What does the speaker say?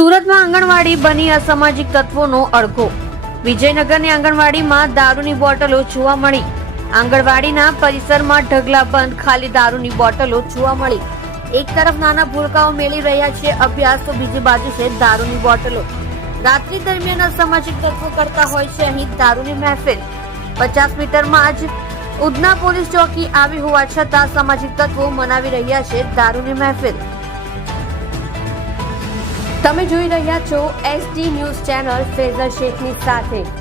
સુરતમાં આંગણવાડી બની અસામાજિક તત્વોનો અડઘો. વિજયનગરની આંગણવાડીમાં દારૂની બોટલો જોવા મળી. આંગણવાડીના પરિસરમાં ઢગલા બંધ, ખાલી દારૂની બોટલો જોવા મળી. એક તરફ નાના ભૂલકાઓ મેળવી રહ્યા છે, અભ્યાસ તો બીજી બાજુ છે, દારૂની બોટલો. રાત્રિ દરમિયાન અસામાજિક તત્વો કરતા હોય છે, અહીં દારૂની મહેફિલ. પચાસ મીટરમાં જ ઉધના પોલીસ ચોકી આવી હોવા છતાં સામાજિક તત્વો મનાવી રહ્યા છે દારૂની મહેફિલ. તમે જોઈ રહ્યા છો એસડી ન્યૂઝ ચેનલ ફેઝર શેખની સાથે.